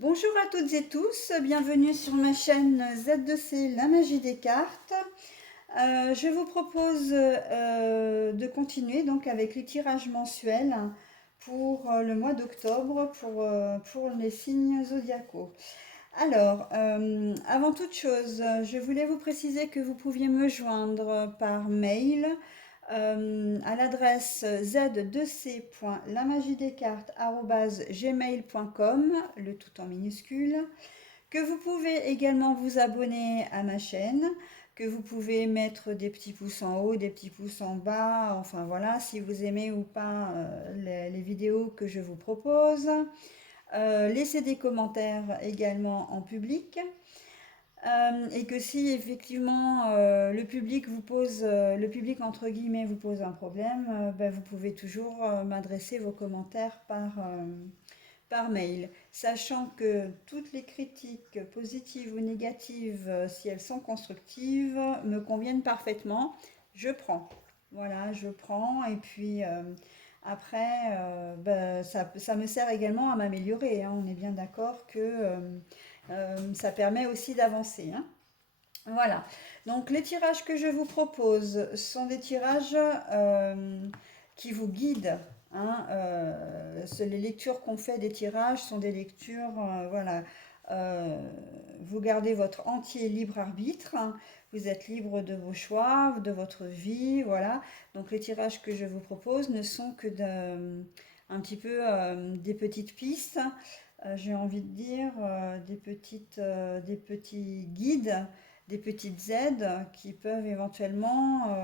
Bonjour à toutes et tous, bienvenue sur ma chaîne Z2C, la magie des cartes. Je vous propose de continuer donc avec les tirages mensuels pour le mois d'octobre pour les signes zodiacaux. Alors, avant toute chose, je voulais vous préciser que vous pouviez me joindre par mail à l'adresse z2c.lamagiedescartes@gmail.com, le tout en minuscule, que vous pouvez également vous abonner à ma chaîne, que vous pouvez mettre des petits pouces en haut, des petits pouces en bas, enfin voilà, si vous aimez ou pas les vidéos que je vous propose. Laissez des commentaires également en public. Et que si effectivement le public entre guillemets vous pose un problème, ben, vous pouvez toujours m'adresser vos commentaires par mail, sachant que toutes les critiques positives ou négatives, si elles sont constructives, me conviennent parfaitement. Je prends. Voilà, je prends et puis après, ben, ça me sert également à m'améliorer, hein. On est bien d'accord que ça permet aussi d'avancer, hein. Voilà. Donc les tirages que je vous propose sont des tirages qui vous guident, hein. Les lectures qu'on fait des tirages sont des lectures, voilà. Euh, vous gardez votre entier libre arbitre, hein. Vous êtes libre de vos choix, de votre vie, voilà. Donc les tirages que je vous propose ne sont que un petit peu des petites pistes, j'ai envie de dire des petits guides, des petites aides qui peuvent éventuellement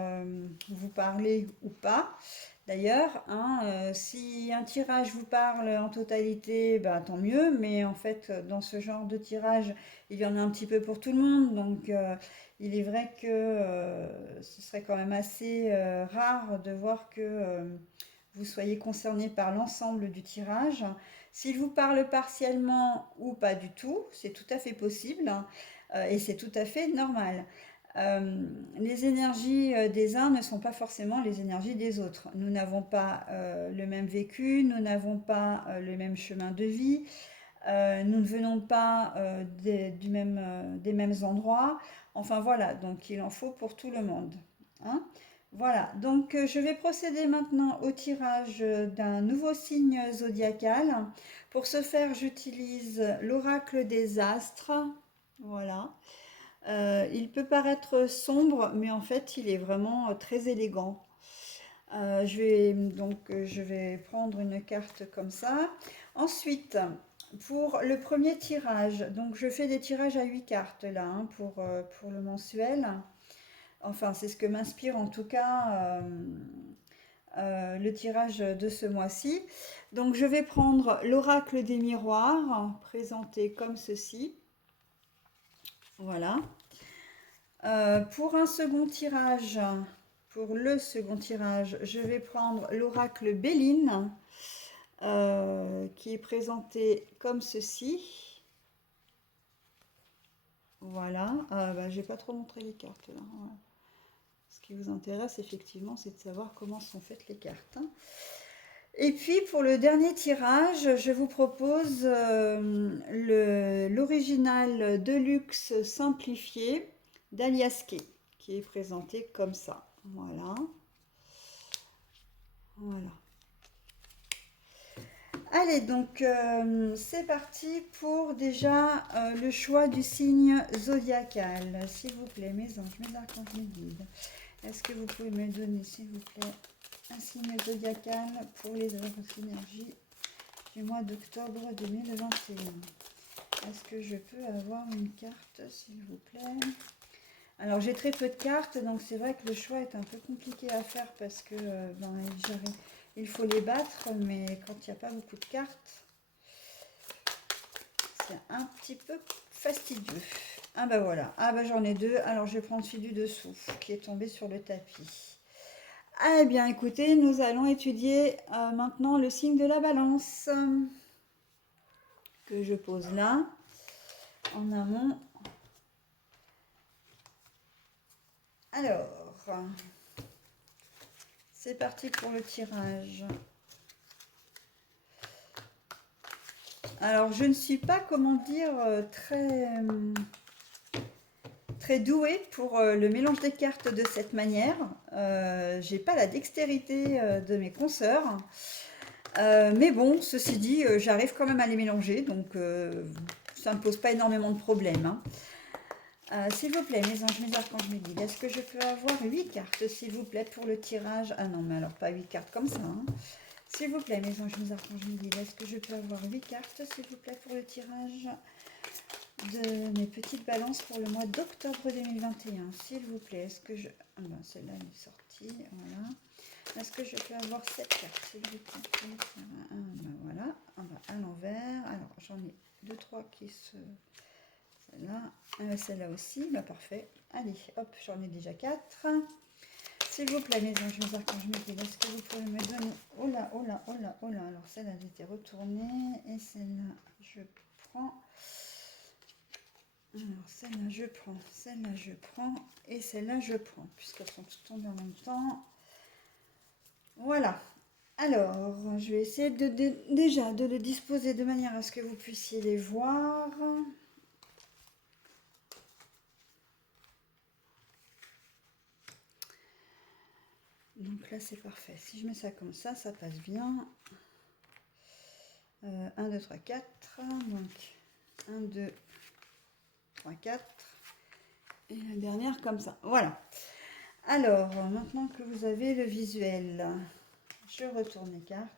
vous parler ou pas. D'ailleurs, hein, si un tirage vous parle en totalité, bah, tant mieux, mais en fait, dans ce genre de tirage, il y en a un petit peu pour tout le monde, donc il est vrai que ce serait quand même assez rare de voir que vous soyez concerné par l'ensemble du tirage. S'il vous parle partiellement ou pas du tout, c'est tout à fait possible, hein, et c'est tout à fait normal. Les énergies des uns ne sont pas forcément les énergies des autres. Nous n'avons pas le même vécu, nous n'avons pas le même chemin de vie, nous ne venons pas des mêmes endroits. Enfin voilà, donc il en faut pour tout le monde, hein. Voilà, donc je vais procéder maintenant au tirage d'un nouveau signe zodiacal. Pour ce faire, j'utilise l'oracle des astres. Voilà. Il peut paraître sombre, mais en fait, il est vraiment très élégant. Je vais prendre une carte comme ça. Ensuite, pour le premier tirage, donc je fais des tirages à 8 cartes là, hein, pour le mensuel. Enfin, c'est ce que m'inspire en tout cas le tirage de ce mois-ci. Donc je vais prendre l'oracle des miroirs, présenté comme ceci. Voilà. Pour un second tirage, pour le second tirage, je vais prendre l'oracle Béline, qui est présenté comme ceci. Voilà. Bah, j'ai pas trop montré les cartes là. Ce qui vous intéresse effectivement, c'est de savoir comment sont faites les cartes, hein. Et puis pour le dernier tirage, je vous propose l'original Deluxe simplifié d'Aliaske, qui est présenté comme ça. Voilà. Voilà. Allez, donc c'est parti pour déjà le choix du signe zodiacal. S'il vous plaît, mes anges, mes archanges, mes guides, est-ce que vous pouvez me donner, s'il vous plaît, un signe zodiacal pour les synergies du mois d'octobre 2021? Est-ce que je peux avoir une carte, s'il vous plaît? Alors j'ai très peu de cartes, donc c'est vrai que le choix est un peu compliqué à faire parce que il faut les battre, mais quand il n'y a pas beaucoup de cartes, c'est un petit peu fastidieux. Ah bah voilà, ah bah j'en ai deux, alors je vais prendre celui du dessous qui est tombé sur le tapis. Eh bien écoutez, nous allons étudier maintenant le signe de la balance que je pose là, en amont. Alors, c'est parti pour le tirage. Alors, je ne suis pas, comment dire, très douée pour le mélange des cartes de cette manière. J'ai pas la dextérité de mes consoeurs. Mais bon, ceci dit, j'arrive quand même à les mélanger, donc ça ne me pose pas énormément de problèmes, hein. S'il vous plaît, mes anges, mes archanges, mes guides, est-ce que je peux avoir 8 cartes, s'il vous plaît, pour le tirage? Ah non, mais alors pas 8 cartes comme ça, hein. S'il vous plaît, mes anges, mes archanges, mes guides, est-ce que je peux avoir 8 cartes, s'il vous plaît, pour le tirage de mes petites balances pour le mois d'octobre 2021? S'il vous plaît, est-ce que je... Ah ben, celle-là, elle est sortie, voilà. Est-ce que je peux avoir 7 cartes, s'il vous plaît? Ben voilà, ah ben, à l'envers. Alors, j'en ai 2, 3 qui se... Celle-là, celle-là aussi, bah parfait. Allez, hop, j'en ai déjà 4. S'il vous plaît, mes anges, mes archanges, mes guides, est-ce que vous pouvez me donner... Oh là, oh là, oh là, oh là. Alors, celle-là, elle était retournée. Et celle-là, je prends... Alors, celle-là, je prends. Celle-là, je prends. Et celle-là, je prends. Puisqu'elles sont toutes tombées en même temps. Voilà. Alors, je vais essayer déjà de le disposer de manière à ce que vous puissiez les voir. Donc là, c'est parfait. Si je mets ça comme ça passe bien. 1, 2, 3, 4. Donc, 1, 2, 3, 4. Et la dernière comme ça. Voilà. Alors, maintenant que vous avez le visuel, je retourne les cartes.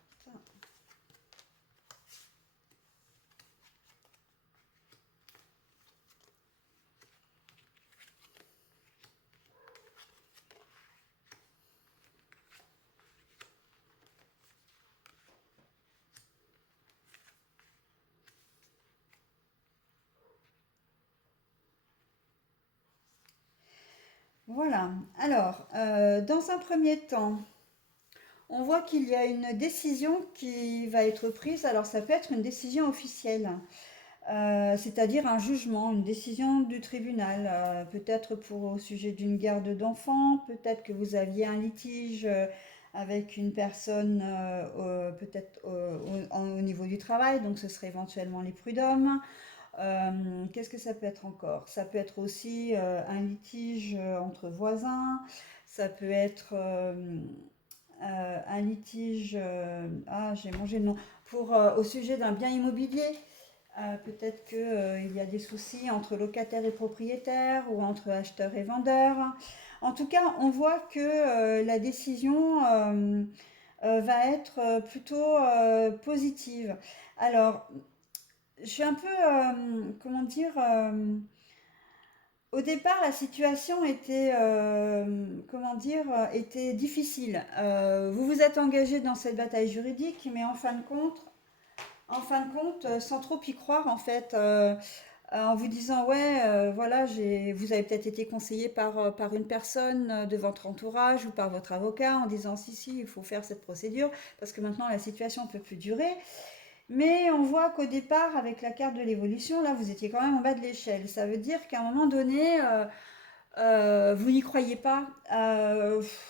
Voilà. Alors, dans un premier temps, on voit qu'il y a une décision qui va être prise. Alors, ça peut être une décision officielle, c'est-à-dire un jugement, une décision du tribunal, peut-être au sujet d'une garde d'enfants, peut-être que vous aviez un litige avec une personne, peut-être au niveau du travail, donc ce serait éventuellement les prud'hommes. Qu'est-ce que ça peut être encore? Ça peut être aussi un litige entre voisins, ça peut être un litige, ah j'ai mangé le nom, au sujet d'un bien immobilier. Peut-être qu'il y a des soucis entre locataires et propriétaires ou entre acheteurs et vendeurs. En tout cas, on voit que la décision va être plutôt positive. Alors, je suis un peu, comment dire, au départ, la situation était, comment dire, était difficile. Vous vous êtes engagé dans cette bataille juridique, mais en fin de compte, sans trop y croire, en fait, en vous disant, ouais, voilà, vous avez peut-être été conseillé par une personne de votre entourage ou par votre avocat en disant, si, si, il faut faire cette procédure parce que maintenant la situation ne peut plus durer. Mais on voit qu'au départ, avec la carte de l'évolution, là, vous étiez quand même en bas de l'échelle. Ça veut dire qu'à un moment donné, vous n'y croyez pas.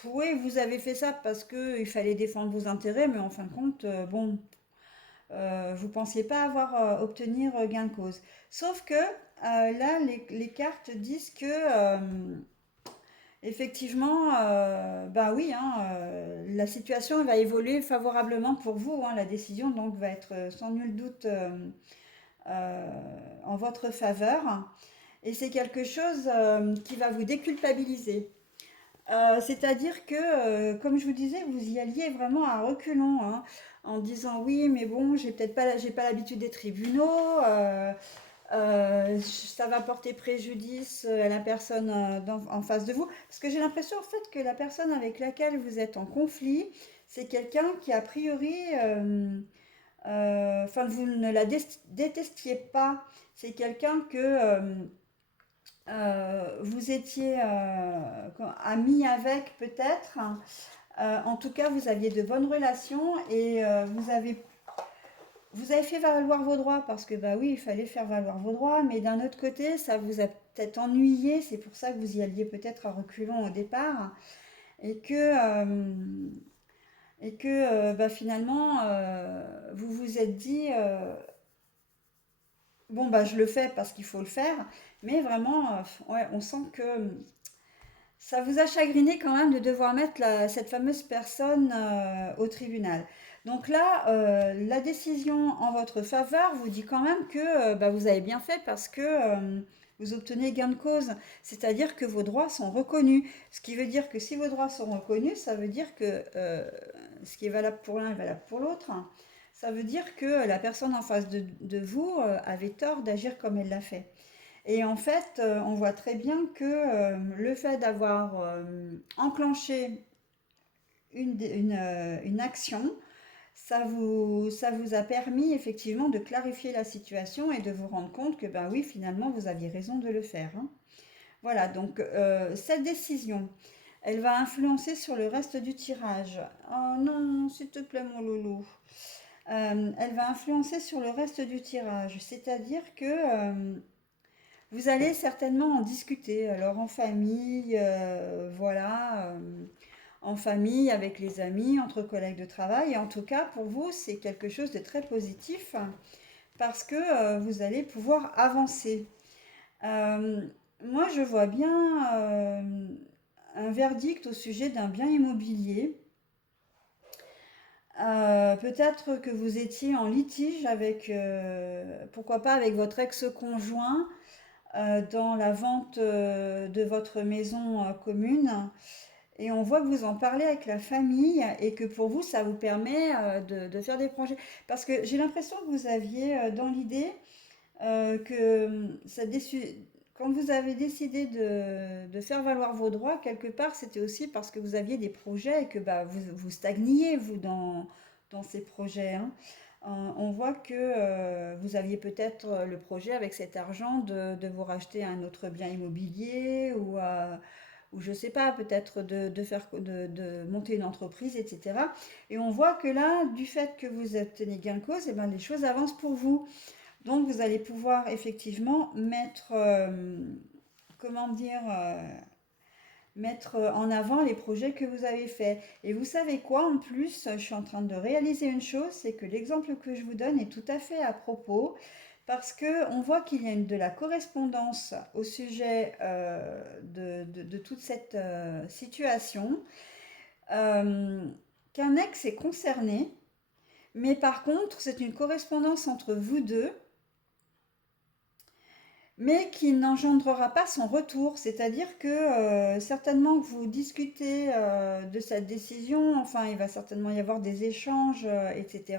Oui, vous avez fait ça parce qu'il fallait défendre vos intérêts, mais en fin de compte, bon, vous ne pensiez pas avoir obtenir gain de cause. Sauf que là, les cartes disent que effectivement, bah oui, hein, la situation va évoluer favorablement pour vous, hein. La décision donc va être sans nul doute euh, en votre faveur. Et c'est quelque chose qui va vous déculpabiliser. C'est-à-dire que, comme je vous disais, vous y alliez vraiment à reculons, hein, en disant oui, mais bon, j'ai pas l'habitude des tribunaux, ça va porter préjudice à la personne en face de vous. Parce que j'ai l'impression en fait que la personne avec laquelle vous êtes en conflit, c'est quelqu'un qui a priori, enfin vous ne la détestiez pas. C'est quelqu'un que vous étiez amis avec peut-être. En tout cas, vous aviez de bonnes relations et vous avez fait valoir vos droits parce que bah oui, il fallait faire valoir vos droits, mais d'un autre côté, ça vous a peut-être ennuyé, c'est pour ça que vous y alliez peut-être à reculons au départ et que bah, finalement vous vous êtes dit bon, bah, je le fais parce qu'il faut le faire, mais vraiment, ouais, on sent que ça vous a chagriné quand même de devoir mettre cette fameuse personne au tribunal. Donc là, la décision en votre faveur vous dit quand même que bah, vous avez bien fait parce que vous obtenez gain de cause. C'est-à-dire que vos droits sont reconnus. Ce qui veut dire que si vos droits sont reconnus, ça veut dire que ce qui est valable pour l'un est valable pour l'autre. Ça veut dire que la personne en face de vous avait tort d'agir comme elle l'a fait. Et en fait, on voit très bien que le fait d'avoir enclenché une action, ça vous a permis effectivement de clarifier la situation et de vous rendre compte que, ben oui, finalement, vous aviez raison de le faire, hein. Voilà, donc cette décision, elle va influencer sur le reste du tirage. Oh non, s'il te plaît, mon loulou. Elle va influencer sur le reste du tirage, c'est-à-dire que vous allez certainement en discuter, alors en famille, voilà, en famille, avec les amis, entre collègues de travail. Et en tout cas, pour vous, c'est quelque chose de très positif parce que vous allez pouvoir avancer. Euh, Moi, je vois bien un verdict au sujet d'un bien immobilier. Peut-être que vous étiez en litige avec, pourquoi pas avec votre ex-conjoint dans la vente de votre maison commune. Et on voit que vous en parlez avec la famille et que pour vous, ça vous permet de faire des projets. Parce que j'ai l'impression que vous aviez dans l'idée que quand vous avez décidé de faire valoir vos droits, quelque part, c'était aussi parce que vous aviez des projets et que bah, vous stagniez, vous, dans ces projets, hein. On voit que vous aviez peut-être le projet avec cet argent de vous racheter un autre bien immobilier ou je sais pas, peut-être de monter une entreprise, etc. Et on voit que là, du fait que vous obtenez gain de cause, et ben, les choses avancent pour vous. Donc vous allez pouvoir effectivement mettre, comment dire, mettre en avant les projets que vous avez faits. Et vous savez quoi, en plus, je suis en train de réaliser une chose, c'est que l'exemple que je vous donne est tout à fait à propos, parce que on voit qu'il y a de la correspondance au sujet de toute cette situation, euh, qu'un ex est concerné, mais par contre, c'est une correspondance entre vous deux mais qui n'engendrera pas son retour. C'est-à-dire que certainement que vous discutez de cette décision, enfin il va certainement y avoir des échanges, etc.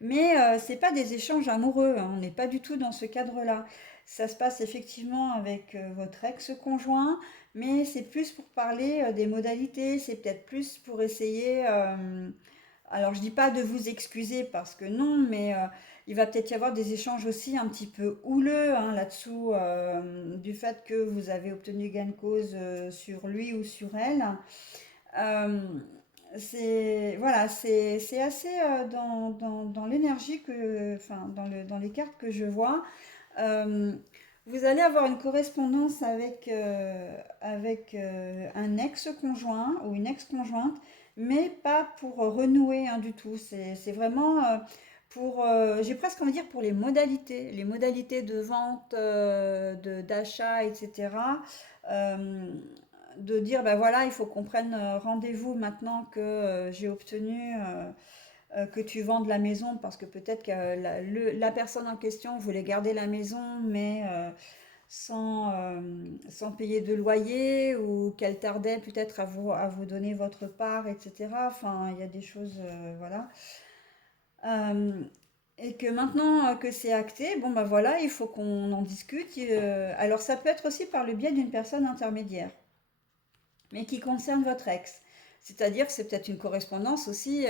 Mais ce n'est pas des échanges amoureux, hein, on n'est pas du tout dans ce cadre-là. Ça se passe effectivement avec votre ex-conjoint, mais c'est plus pour parler des modalités, c'est peut-être plus pour essayer alors, je dis pas de vous excuser parce que non, mais il va peut-être y avoir des échanges aussi un petit peu houleux hein, là-dessous, du fait que vous avez obtenu gain de cause sur lui ou sur elle. Euh, voilà, c'est assez dans l'énergie enfin, dans les cartes que je vois. Euh, Vous allez avoir une correspondance avec un ex-conjoint ou une ex-conjointe, mais pas pour renouer hein, du tout. C'est vraiment pour, j'ai presque envie de dire pour les modalités de vente, d'achat, etc. Euh, de dire, ben voilà, il faut qu'on prenne rendez-vous maintenant que j'ai obtenu que tu vendes la maison parce que peut-être que la personne en question voulait garder la maison mais sans payer de loyer ou qu'elle tardait peut-être à vous donner votre part, etc. Enfin, il y a des choses, voilà. Euh, et que maintenant que c'est acté, bon ben voilà, il faut qu'on en discute. Alors ça peut être aussi par le biais d'une personne intermédiaire mais qui concerne votre ex. C'est-à-dire que c'est peut-être une correspondance aussi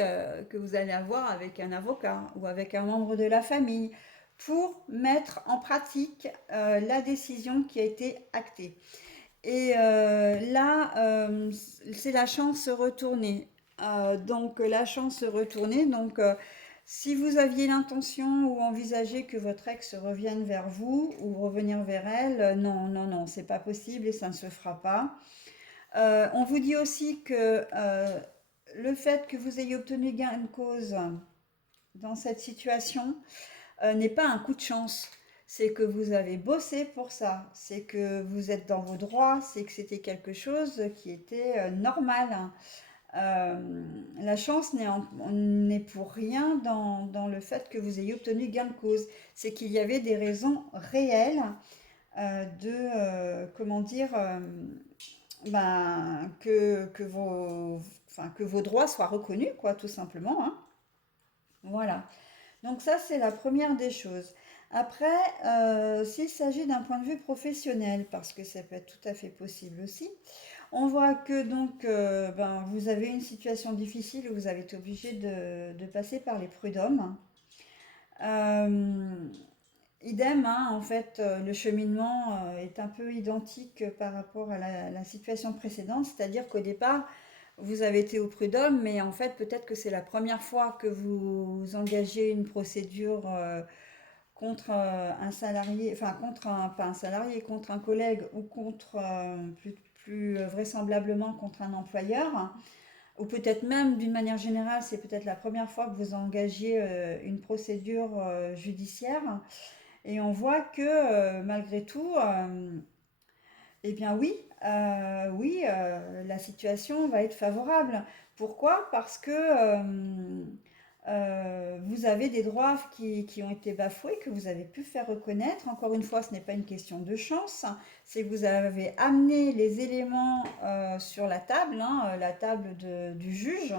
que vous allez avoir avec un avocat ou avec un membre de la famille pour mettre en pratique la décision qui a été actée. Et là, c'est la chance retournée. Donc la chance retournée, donc si vous aviez l'intention ou envisagé que votre ex revienne vers vous ou revenir vers elle, non, non, non, c'est pas possible et ça ne se fera pas. On vous dit aussi que le fait que vous ayez obtenu gain de cause dans cette situation n'est pas un coup de chance. c'est que vous avez bossé pour ça, c'est que vous êtes dans vos droits, c'est que c'était quelque chose qui était normal. La chance n'est pour rien dans le fait que vous ayez obtenu gain de cause. C'est qu'il y avait des raisons réelles comment dire, que vos droits soient reconnus, quoi, tout simplement, hein. Voilà. Donc ça, c'est la première des choses. Après, s'il s'agit d'un point de vue professionnel, parce que ça peut être tout à fait possible aussi, on voit que donc vous avez une situation difficile où vous avez été obligé de passer par les prud'hommes. Euh, Idem, hein, en fait, le cheminement est un peu identique par rapport à la situation précédente, c'est-à-dire qu'au départ, vous avez été au prud'homme, mais en fait, peut-être que c'est la première fois que vous engagez une procédure contre un salarié, enfin pas un salarié, contre un collègue ou contre, plus vraisemblablement contre un employeur, ou peut-être même d'une manière générale, c'est peut-être la première fois que vous engagez une procédure judiciaire. Et on voit que malgré tout, eh bien oui, oui, la situation va être favorable. Pourquoi? Parce que vous avez des droits qui ont été bafoués, que vous avez pu faire reconnaître. Encore une fois, ce n'est pas une question de chance, c'est que vous avez amené les éléments sur la table, hein, la table du juge,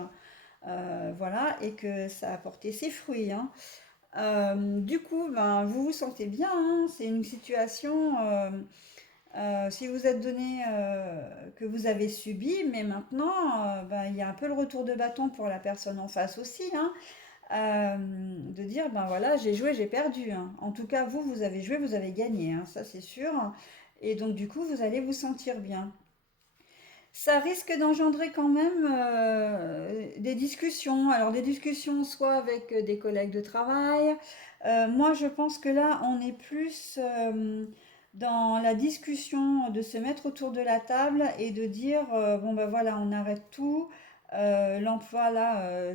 voilà, et que ça a porté ses fruits, hein. Du coup, ben, vous vous sentez bien, hein, c'est une situation, si vous êtes donné, que vous avez subi, mais maintenant, ben, il y a un peu le retour de bâton pour la personne en face aussi, hein, de dire, ben voilà, j'ai joué, j'ai perdu, hein. En tout cas, vous avez joué, vous avez gagné, hein, ça c'est sûr. Et donc, du coup, vous allez vous sentir bien. Ça risque d'engendrer quand même des discussions. Alors des discussions soit avec des collègues de travail. Moi, je pense que là, on est plus dans la discussion de se mettre autour de la table et de dire, bon ben voilà, on arrête tout. L'emploi là,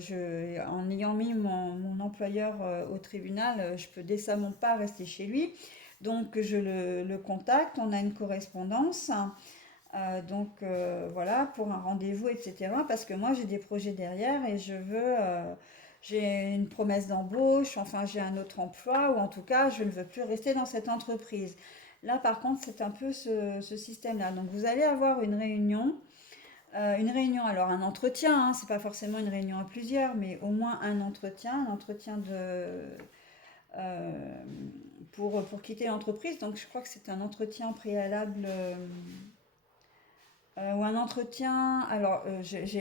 en ayant mis mon employeur au tribunal, je peux décemment pas rester chez lui. Donc je le contacte, on a une correspondance. Voilà, pour un rendez-vous, etc. Parce que moi, j'ai des projets derrière et j'ai une promesse d'embauche, enfin, j'ai un autre emploi, ou en tout cas, je ne veux plus rester dans cette entreprise. Là, par contre, c'est un peu ce système-là. Donc, vous allez avoir une réunion, alors un entretien, hein, c'est pas forcément une réunion à plusieurs, mais au moins un entretien euh, pour quitter l'entreprise. Donc, je crois que c'est un entretien préalable. Ou un entretien. Alors, je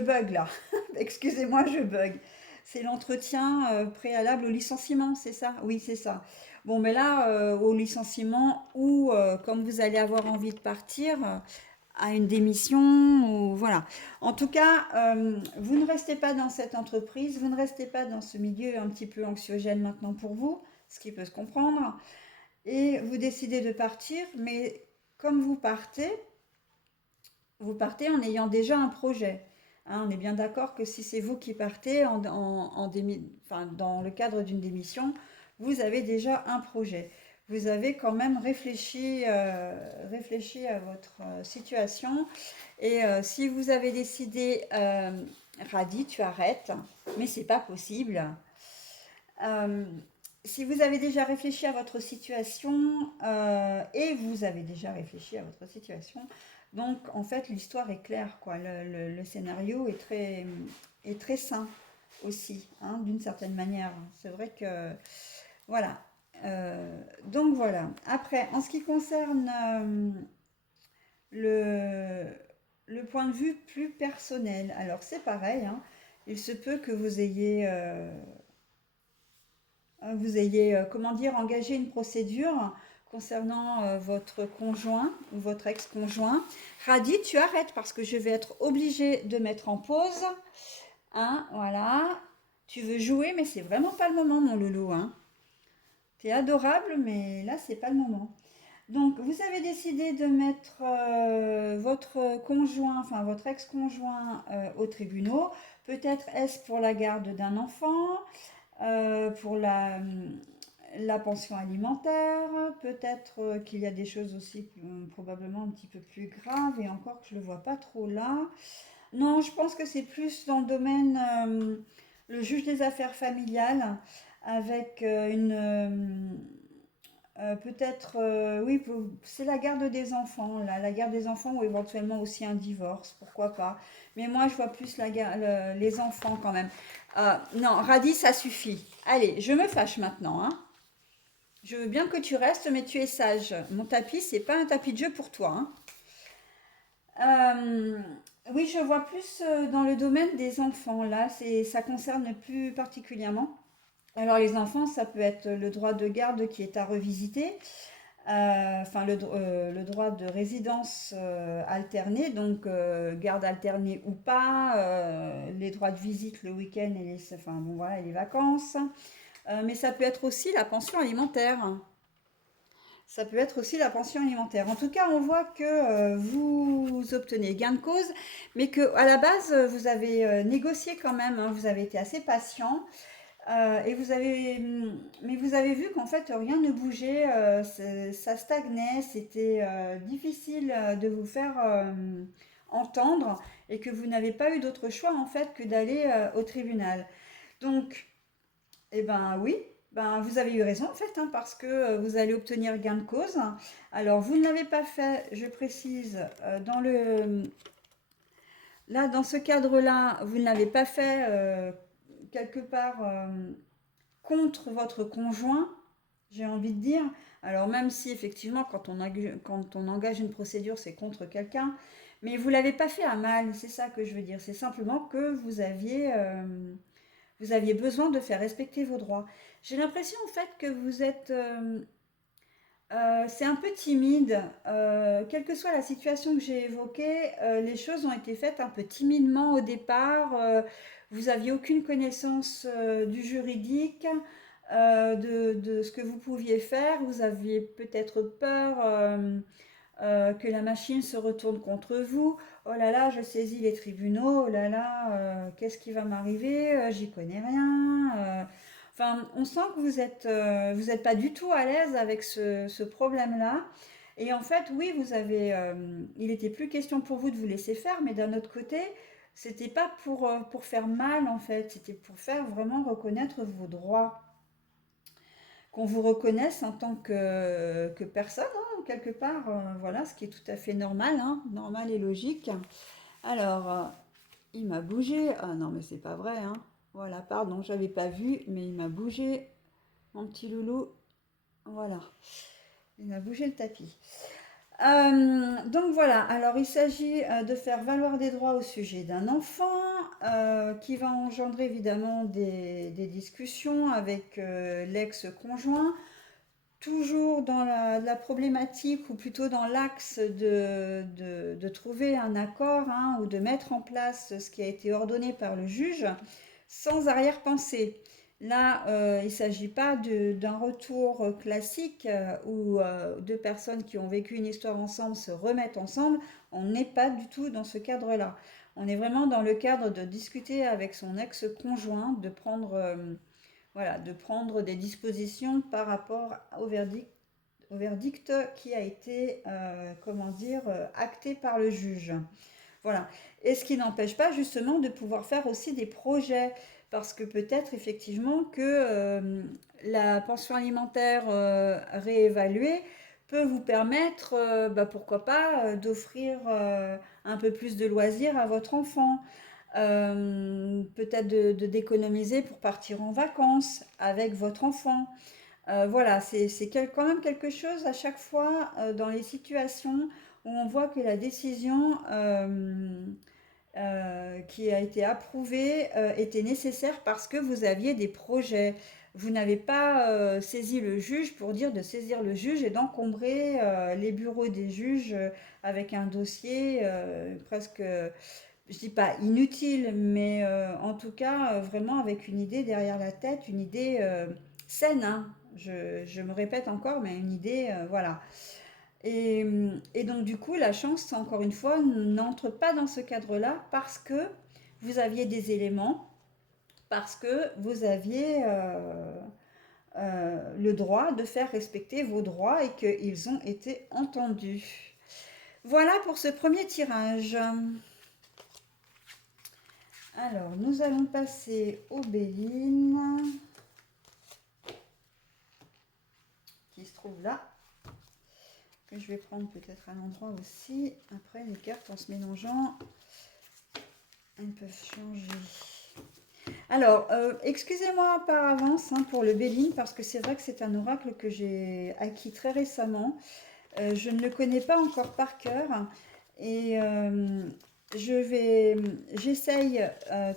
bug là. Excusez-moi, je bug. C'est l'entretien préalable au licenciement, c'est ça? Oui, c'est ça. Bon, mais là, au licenciement ou comme vous allez avoir envie de partir, à une démission, ou voilà. En tout cas, vous ne restez pas dans cette entreprise, vous ne restez pas dans ce milieu un petit peu anxiogène maintenant pour vous, ce qui peut se comprendre, et vous décidez de partir, mais comme vous partez en ayant déjà un projet. Hein, on est bien d'accord que si c'est vous qui partez enfin, dans le cadre d'une démission, vous avez déjà un projet. Vous avez quand même réfléchi à votre situation. Et si vous avez décidé, Radi, tu arrêtes, mais c'est pas possible. Euh, Si vous avez déjà réfléchi à votre situation, et vous avez déjà réfléchi à votre situation, donc en fait l'histoire est claire, quoi. Le scénario est très sain aussi, hein, d'une certaine manière. C'est vrai que voilà. Donc voilà. Après, en ce qui concerne le, le point de vue plus personnel, alors c'est pareil, hein. Il se peut que vous ayez, comment dire, engagé une procédure concernant votre conjoint ou votre ex-conjoint. Radi, tu arrêtes parce que je vais être obligée de mettre en pause. Hein, voilà. Tu veux jouer, mais c'est vraiment pas le moment, mon loulou. Hein. T'es adorable, mais là, c'est pas le moment. Donc, vous avez décidé de mettre votre conjoint, enfin votre ex-conjoint au tribunal. Peut-être est-ce pour la garde d'un enfant, pour la pension alimentaire, peut-être qu'il y a des choses aussi probablement un petit peu plus graves, et encore que je ne le vois pas trop là. Non, je pense que c'est plus dans le domaine, le juge des affaires familiales, avec peut-être, oui, c'est la garde des enfants, là, la garde des enfants ou éventuellement aussi un divorce, pourquoi pas. Mais moi, je vois plus les enfants quand même. Non, Radis, ça suffit. Allez, je me fâche maintenant, hein. Je veux bien que tu restes, mais tu es sage. Mon tapis, c'est pas un tapis de jeu pour toi, hein. Oui, je vois plus dans le domaine des enfants. Là, ça concerne plus particulièrement. Alors, les enfants, ça peut être le droit de garde qui est à revisiter. Enfin le droit de résidence alternée, donc garde alternée ou pas, les droits de visite le week-end et enfin, bon, voilà, et les vacances. Mais ça peut être aussi la pension alimentaire. Ça peut être aussi la pension alimentaire. En tout cas, on voit que vous obtenez gain de cause, mais que à la base, vous avez négocié quand même, hein, vous avez été assez patient. Et mais vous avez vu qu'en fait rien ne bougeait, ça stagnait, c'était difficile de vous faire entendre et que vous n'avez pas eu d'autre choix en fait que d'aller au tribunal. Donc, eh ben oui, ben vous avez eu raison en fait, hein, parce que vous allez obtenir gain de cause. Alors vous ne l'avez pas fait, je précise, là dans ce cadre-là, vous ne l'avez pas fait quelque part. Contre votre conjoint, j'ai envie de dire. Alors même si effectivement quand on engage une procédure, c'est contre quelqu'un, mais vous ne l'avez pas fait à mal, c'est ça que je veux dire. C'est simplement que vous aviez besoin de faire respecter vos droits. J'ai l'impression en fait que vous êtes... c'est un peu timide. Quelle que soit la situation que j'ai évoquée, les choses ont été faites un peu timidement au départ. Vous aviez aucune connaissance du juridique, de ce que vous pouviez faire. Vous aviez peut-être peur que la machine se retourne contre vous. Oh là là, je saisis les tribunaux. Oh là là, qu'est-ce qui va m'arriver? J'y connais rien. Enfin, on sent que vous êtes pas du tout à l'aise avec ce problème-là. Et en fait, oui, il était plus question pour vous de vous laisser faire, mais d'un autre côté, c'était pas pour faire mal en fait, c'était pour faire vraiment reconnaître vos droits, qu'on vous reconnaisse en tant que personne, hein, quelque part, voilà, ce qui est tout à fait normal, hein, normal et logique. Alors, il m'a bougé. Ah non, mais c'est pas vrai, hein. Voilà, pardon, j'avais pas vu, mais il m'a bougé, mon petit loulou. Voilà, il m'a bougé le tapis. Donc voilà, alors il s'agit de faire valoir des droits au sujet d'un enfant qui va engendrer évidemment des discussions avec l'ex-conjoint, toujours dans la problématique ou plutôt dans l'axe de trouver un accord, hein, ou de mettre en place ce qui a été ordonné par le juge sans arrière-pensée. Là, il ne s'agit pas d'un retour classique où deux personnes qui ont vécu une histoire ensemble se remettent ensemble. On n'est pas du tout dans ce cadre-là. On est vraiment dans le cadre de discuter avec son ex-conjoint, voilà, de prendre des dispositions par rapport au verdict qui a été, comment dire, acté par le juge. Voilà. Et ce qui n'empêche pas justement de pouvoir faire aussi des projets, parce que peut-être effectivement que la pension alimentaire réévaluée peut vous permettre, pourquoi pas, d'offrir un peu plus de loisirs à votre enfant. Peut-être d'économiser pour partir en vacances avec votre enfant. Voilà, quand même quelque chose à chaque fois dans les situations où on voit que la décision qui a été approuvée était nécessaire parce que vous aviez des projets. Vous n'avez pas saisi le juge pour dire de saisir le juge et d'encombrer les bureaux des juges avec un dossier presque, je dis pas inutile, mais en tout cas vraiment avec une idée derrière la tête, une idée saine, hein. Je me répète encore, mais une idée, voilà. Et donc du coup, la chance, encore une fois, n'entre pas dans ce cadre-là parce que vous aviez des éléments, parce que vous aviez le droit de faire respecter vos droits et qu'ils ont été entendus. Voilà pour ce premier tirage. Alors, nous allons passer aux Bélines, qui se trouve là, que je vais prendre peut-être à l'endroit aussi. Après, les cartes, en se mélangeant, elles peuvent changer. Alors, excusez-moi par avance pour le Béline, parce que c'est vrai que c'est un oracle que j'ai acquis très récemment. Je ne le connais pas encore par cœur. Et j'essaye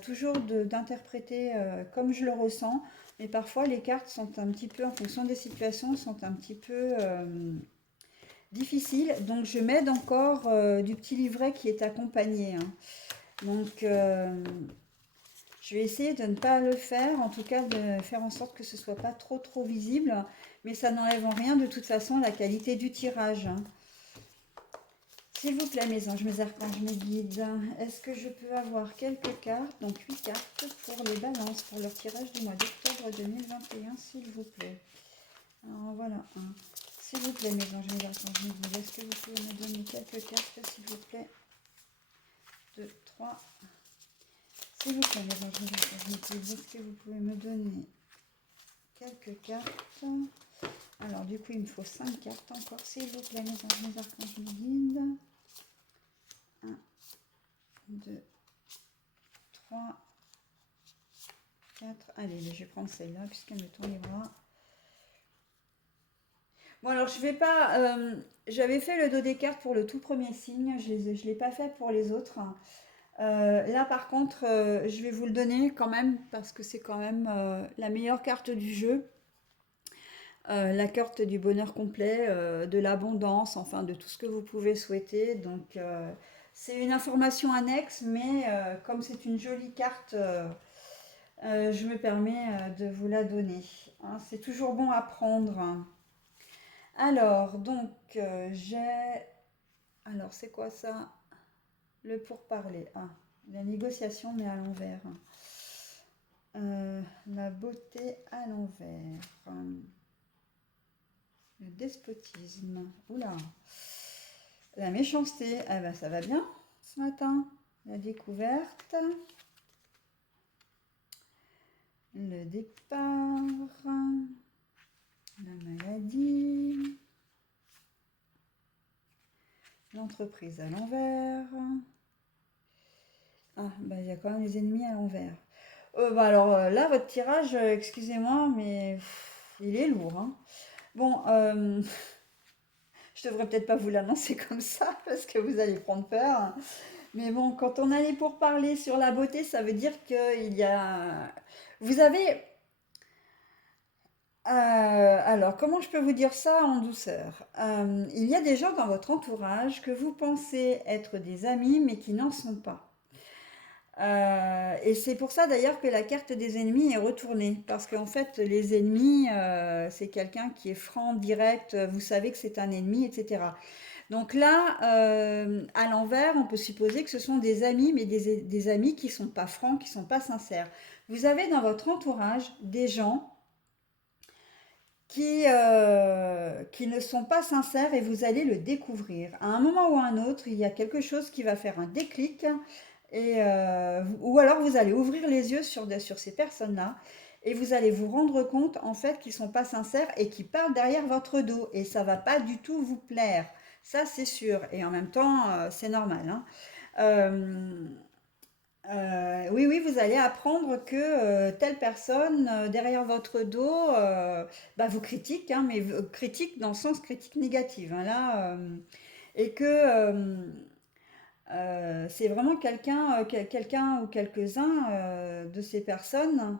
toujours d'interpréter comme je le ressens, mais parfois les cartes sont un petit peu, en fonction des situations, sont un petit peu difficiles. Donc je m'aide encore du petit livret qui est accompagné. Donc je vais essayer de ne pas le faire, en tout cas de faire en sorte que ce soit pas trop visible, mais ça n'enlève en rien de toute façon la qualité du tirage. S'il vous plaît, mes anges, mes archanges, mes guides, est-ce que je peux avoir quelques cartes, donc 8 cartes pour les balances, pour leur tirage du mois d'octobre 2021, s'il vous plaît. Alors voilà, s'il vous plaît, mes anges, mes archanges, mes guides, est-ce que vous pouvez me donner quelques cartes, s'il vous plaît? 2, 3. S'il vous plaît, mes anges, mes archanges, mes guides, est-ce que vous pouvez me donner quelques cartes? Alors, du coup, il me faut 5 cartes encore, s'il vous plaît, mes anges, mes archanges, mes guides. 1, 2, 3, 4. Allez, je vais prendre celle-là puisqu'elle me tourne les bras. Bon, alors je vais pas. J'avais fait le dos des cartes pour le tout premier signe. Je ne l'ai pas fait pour les autres. Là, par contre, je vais vous le donner quand même parce que c'est quand même la meilleure carte du jeu. La carte du bonheur complet, de l'abondance, enfin de tout ce que vous pouvez souhaiter. Donc, c'est une information annexe, mais comme c'est une jolie carte, je me permets de vous la donner. C'est toujours bon à prendre. Alors, donc, j'ai... Alors, c'est quoi ça? Le pourparler. La négociation, mais à l'envers. La beauté à l'envers. Le despotisme. Oula. La méchanceté. Ah ben, ça va bien ce matin. La découverte. Le départ. La maladie. L'entreprise à l'envers. Il y a quand même les ennemis à l'envers. Alors là, votre tirage, excusez-moi, mais il est lourd. Bon, je devrais peut-être pas vous l'annoncer comme ça parce que vous allez prendre peur. Mais bon, quand on allait pour parler sur la beauté, ça veut dire qu'il y a... Vous avez... alors, comment je peux vous dire ça en douceur? Il y a des gens dans votre entourage que vous pensez être des amis, mais qui n'en sont pas. Et c'est pour ça d'ailleurs que la carte des ennemis est retournée. Parce qu'en fait, les ennemis, c'est quelqu'un qui est franc, direct, vous savez que c'est un ennemi, etc. Donc là, à l'envers, on peut supposer que ce sont des amis, mais des amis qui ne sont pas francs, qui ne sont pas sincères. Vous avez dans votre entourage des gens qui ne sont pas sincères et vous allez le découvrir. À un moment ou à un autre, il y a quelque chose qui va faire un déclic ou alors vous allez ouvrir les yeux sur ces personnes-là et vous allez vous rendre compte en fait qu'ils ne sont pas sincères et qu'ils parlent derrière votre dos et ça ne va pas du tout vous plaire. Ça, c'est sûr. Et en même temps, c'est normal. Euh, oui, oui, vous allez apprendre que telle personne, derrière votre dos, vous critique, mais critique dans le sens critique négative. Là, et que c'est vraiment quelqu'un ou quelques-uns de ces personnes.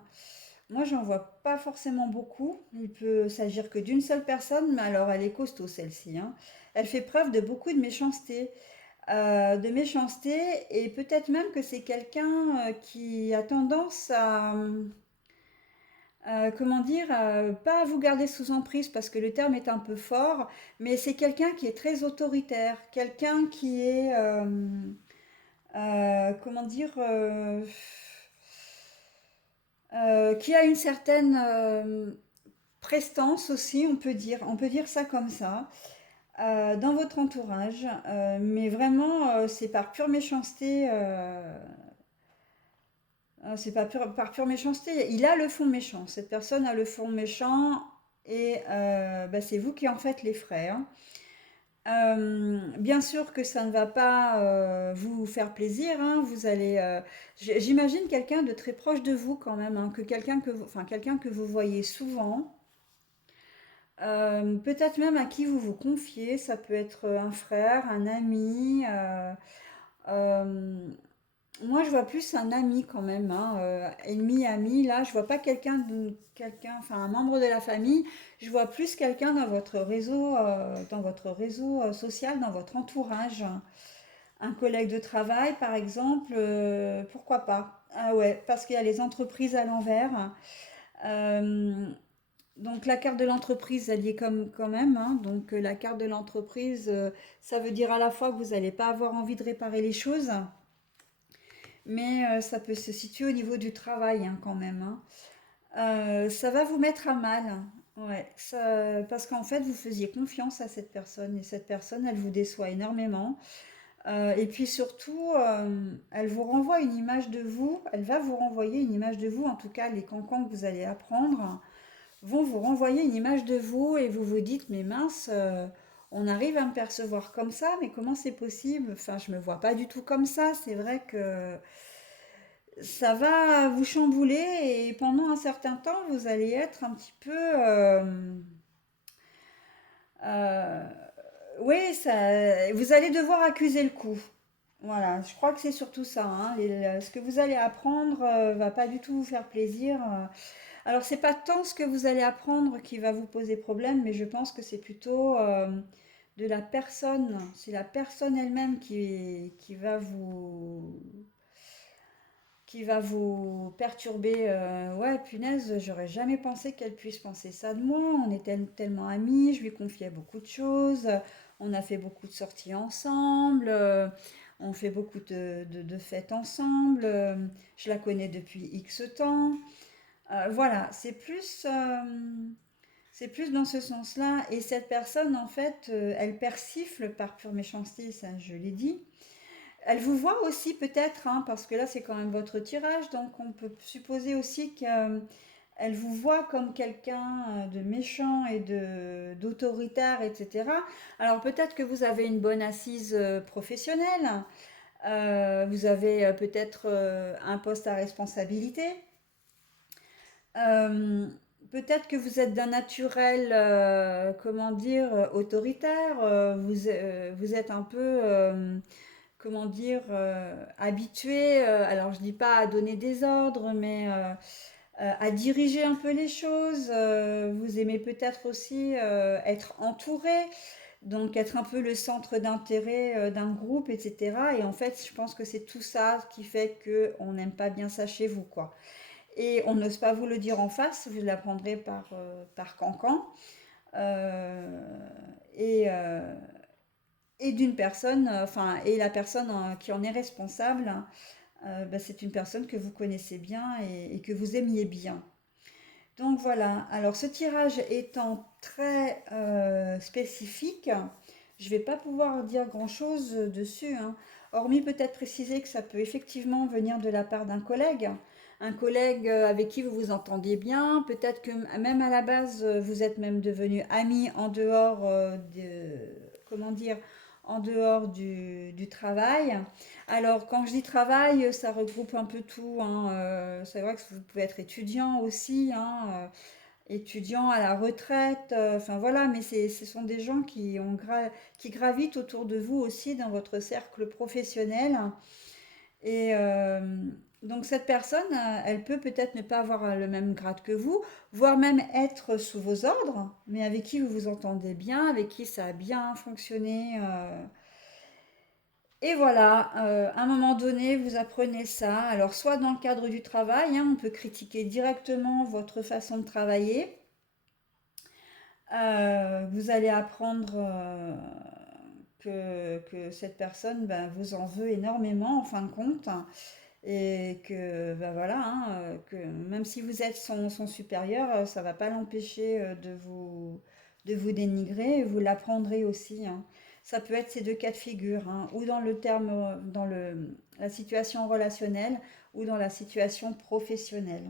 Moi, j'en vois pas forcément beaucoup. Il peut s'agir que d'une seule personne, mais alors elle est costaud celle-ci. Elle fait preuve de beaucoup de méchanceté et peut-être même que c'est quelqu'un qui a tendance à, comment dire, pas à vous garder sous emprise parce que le terme est un peu fort, mais c'est quelqu'un qui est très autoritaire, quelqu'un qui est, comment dire, qui a une certaine prestance aussi, on peut dire ça comme ça, dans votre entourage, mais vraiment, c'est par pure méchanceté, c'est pas par pure méchanceté. Il a le fond méchant. Cette personne a le fond méchant et bah, c'est vous qui en faites les frais, hein. Bien sûr que ça ne va pas vous faire plaisir, hein. Vous allez, j'imagine quelqu'un de très proche de vous quand même, hein, que quelqu'un que vous, enfin quelqu'un que vous voyez souvent, peut-être même à qui vous vous confiez. Ça peut être un frère, un ami. Euh, Moi, je vois plus un ami quand même, hein, ennemi, ami. Là, je vois pas quelqu'un, enfin un membre de la famille. Je vois plus quelqu'un dans votre réseau social, dans votre entourage. Un collègue de travail, par exemple, pourquoi pas? Ah ouais, parce qu'il y a les entreprises à l'envers. Euh, donc la carte de l'entreprise, elle y est comme quand même, hein. Donc la carte de l'entreprise, ça veut dire à la fois que vous n'allez pas avoir envie de réparer les choses. Mais ça peut se situer au niveau du travail, hein, quand même, hein. Ça va vous mettre à mal. Ouais, parce qu'en fait, vous faisiez confiance à cette personne et cette personne, elle vous déçoit énormément. Et puis surtout, elle vous renvoie une image de vous, elle va vous renvoyer une image de vous, en tout cas les cancans que vous allez apprendre vont vous renvoyer une image de vous et vous vous dites, mais mince, on arrive à me percevoir comme ça, mais comment c'est possible? Enfin, je me vois pas du tout comme ça. C'est vrai que ça va vous chambouler et pendant un certain temps, vous allez être un petit peu... euh, oui, ça, vous allez devoir accuser le coup. Voilà, je crois que c'est surtout ça, hein. Ce que vous allez apprendre va pas du tout vous faire plaisir. Alors, c'est pas tant ce que vous allez apprendre qui va vous poser problème, mais je pense que c'est plutôt de la personne. C'est la personne elle-même qui va vous perturber. Ouais, punaise, j'aurais jamais pensé qu'elle puisse penser ça de moi. On était tellement amis, je lui confiais beaucoup de choses. On a fait beaucoup de sorties ensemble. On fait beaucoup de fêtes ensemble. Je la connais depuis X temps. Voilà, c'est plus dans ce sens-là. Et cette personne, en fait, elle persifle par pure méchanceté, ça je l'ai dit. Elle vous voit aussi peut-être, hein, parce que là c'est quand même votre tirage, donc on peut supposer aussi qu'elle vous voit comme quelqu'un de méchant et d'autoritaire, etc. Alors peut-être que vous avez une bonne assise professionnelle, vous avez peut-être un poste à responsabilité, euh, peut-être que vous êtes d'un naturel, comment dire, autoritaire, vous êtes un peu comment dire, habitué, alors je dis pas à donner des ordres, mais à diriger un peu les choses. Vous aimez peut-être aussi être entouré, donc être un peu le centre d'intérêt d'un groupe, etc. Et en fait, je pense que c'est tout ça qui fait que on n'aime pas bien ça chez vous, quoi. Et on n'ose pas vous le dire en face, vous l'apprendrez par cancan. Euh, et, euh, et d'une personne, enfin, et la personne qui en est responsable, bah, c'est une personne que vous connaissez bien et que vous aimiez bien. Donc voilà, alors ce tirage étant très spécifique, je ne vais pas pouvoir dire grand-chose dessus, hein, hormis peut-être préciser que ça peut effectivement venir de la part d'un collègue, un collègue avec qui vous vous entendiez bien, peut-être que même à la base vous êtes même devenus amis en dehors comment dire, en dehors du travail. Alors, quand je dis travail, ça regroupe un peu tout, hein. C'est vrai que vous pouvez être étudiant aussi, hein, étudiant à la retraite. Enfin voilà, mais ce sont des gens qui gravitent autour de vous aussi dans votre cercle professionnel. Et donc cette personne, elle peut peut-être ne pas avoir le même grade que vous, voire même être sous vos ordres, mais avec qui vous vous entendez bien, avec qui ça a bien fonctionné. Et voilà, à un moment donné, vous apprenez ça. Alors, soit dans le cadre du travail, hein, on peut critiquer directement votre façon de travailler. Vous allez apprendre que cette personne ben, vous en veut énormément en fin de compte. et que ben voilà, hein, que même si vous êtes son supérieur, ça va pas l'empêcher de vous dénigrer, et vous l'apprendrez aussi, hein. Ça peut être ces deux cas de figure, hein, ou dans le terme, la situation relationnelle, ou dans la situation professionnelle.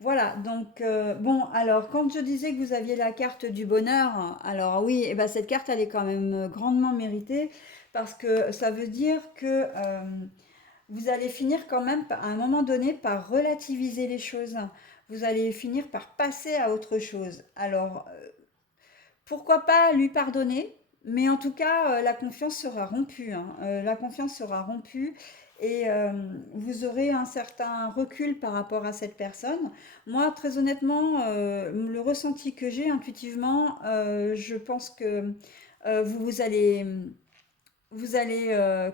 Voilà, donc bon, alors quand je disais que vous aviez la carte du bonheur, alors oui, eh ben, cette carte, elle est quand même grandement méritée, parce que ça veut dire que vous allez finir quand même, à un moment donné, par relativiser les choses. Vous allez finir par passer à autre chose. Alors, pourquoi pas lui pardonner, mais en tout cas, la confiance sera rompue, hein. La confiance sera rompue et vous aurez un certain recul par rapport à cette personne. Moi, très honnêtement, le ressenti que j'ai intuitivement, je pense que vous allez,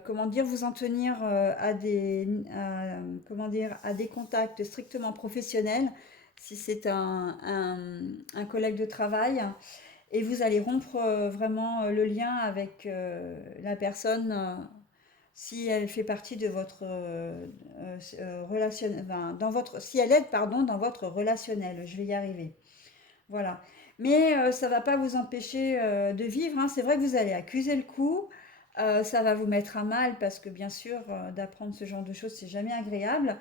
comment dire, vous en tenir comment dire, à des contacts strictement professionnels, si c'est un collègue de travail, et vous allez rompre vraiment le lien avec la personne si elle fait partie de votre relation, enfin, dans votre, si elle aide, pardon, dans votre relationnel. Je vais y arriver. Voilà. Mais ça va pas vous empêcher de vivre, hein. C'est vrai que vous allez accuser le coup. Ça va vous mettre à mal parce que bien sûr, d'apprendre ce genre de choses, c'est jamais agréable.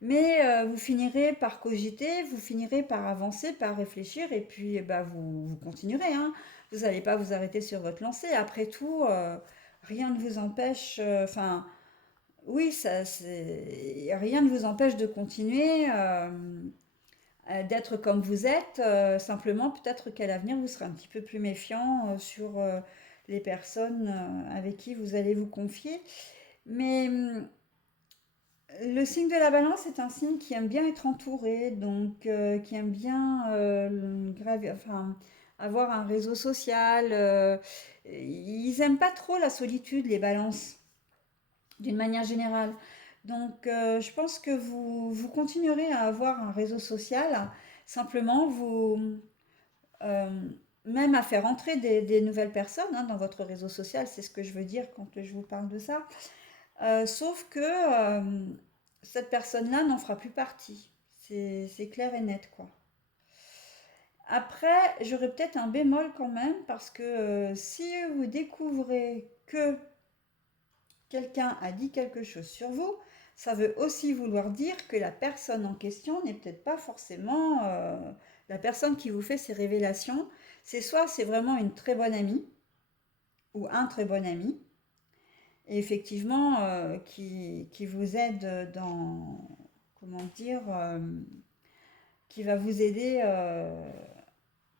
Mais vous finirez par cogiter, vous finirez par avancer, par réfléchir, et puis bah, vous continuerez, hein. Vous n'allez pas vous arrêter sur votre lancée. Après tout, rien ne vous empêche, enfin, oui, rien ne vous empêche de continuer, d'être comme vous êtes. Simplement, peut-être qu'à l'avenir, vous serez un petit peu plus méfiant sur les personnes avec qui vous allez vous confier. Mais le signe de la balance est un signe qui aime bien être entouré, donc qui aime bien enfin, avoir un réseau social. Ils aiment pas trop la solitude, les balances, d'une manière générale. Donc je pense que vous continuerez à avoir un réseau social. Simplement, euh, même à faire entrer des nouvelles personnes, hein, dans votre réseau social, c'est ce que je veux dire quand je vous parle de ça. Sauf que cette personne-là n'en fera plus partie. C'est clair et net, quoi. Après, j'aurais peut-être un bémol quand même, parce que si vous découvrez que quelqu'un a dit quelque chose sur vous, ça veut aussi vouloir dire que la personne en question n'est peut-être pas forcément la personne qui vous fait ces révélations. C'est soit c'est vraiment une très bonne amie, ou un très bon ami, et effectivement, qui vous aide dans, comment dire, qui va vous aider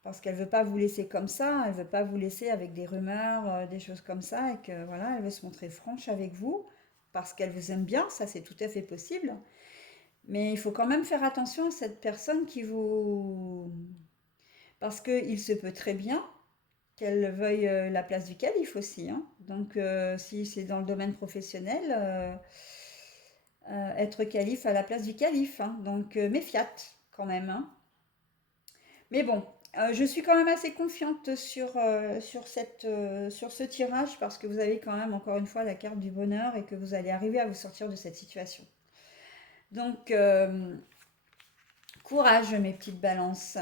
parce qu'elle veut pas vous laisser comme ça, elle veut pas vous laisser avec des rumeurs, des choses comme ça, et que voilà, elle veut se montrer franche avec vous parce qu'elle vous aime bien, ça c'est tout à fait possible. Mais il faut quand même faire attention à cette personne qui vous... Parce qu'il se peut très bien qu'elle veuille la place du calife aussi, hein. Donc si c'est dans le domaine professionnel, être calife à la place du calife, hein. Donc méfiat quand même, hein. Mais bon, je suis quand même assez confiante sur ce tirage, parce que vous avez quand même encore une fois la carte du bonheur et que vous allez arriver à vous sortir de cette situation. Donc courage mes petites balances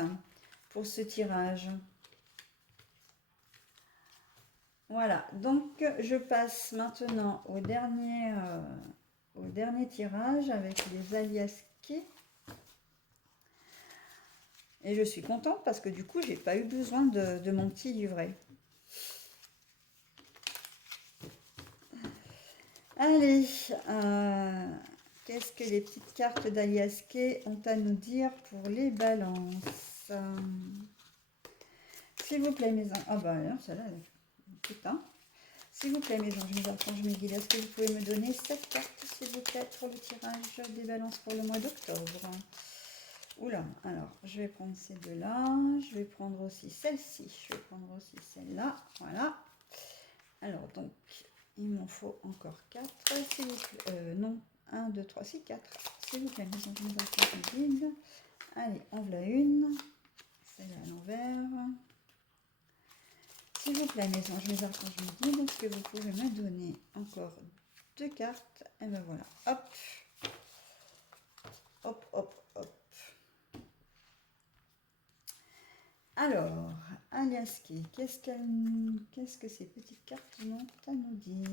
pour ce tirage. Voilà, donc je passe maintenant au dernier tirage avec les aliasqués. Et je suis contente parce que du coup, j'ai pas eu besoin de mon petit livret. Allez, qu'est-ce que les petites cartes d'aliasqués ont à nous dire pour les balances? S'il vous plaît, mes enfants. Ah bah non, celle-là, putain. S'il vous plaît, mes anges, mes archanges, mes guides, est-ce que vous pouvez me donner cette carte, s'il vous plaît, pour le tirage des balances pour le mois d'octobre? Oula, alors, je vais prendre ces deux-là. Je vais prendre aussi celle-ci. Je vais prendre aussi celle-là. Voilà. Alors, donc, il m'en faut encore 4, s'il vous plaît. Non, 1, 2, 3, 6, 4. S'il vous plaît, mes anges, mes archanges, mes guides. Allez, en voilà une. Celle-là à l'envers. S'il vous plaît, mes anges, mes archanges, mes guides, est-ce que vous pouvez me donner encore deux cartes? Et ben voilà, hop. Hop, hop, hop. Alors, Aliaski, qu'est-ce que ces petites cartes ont à nous dire?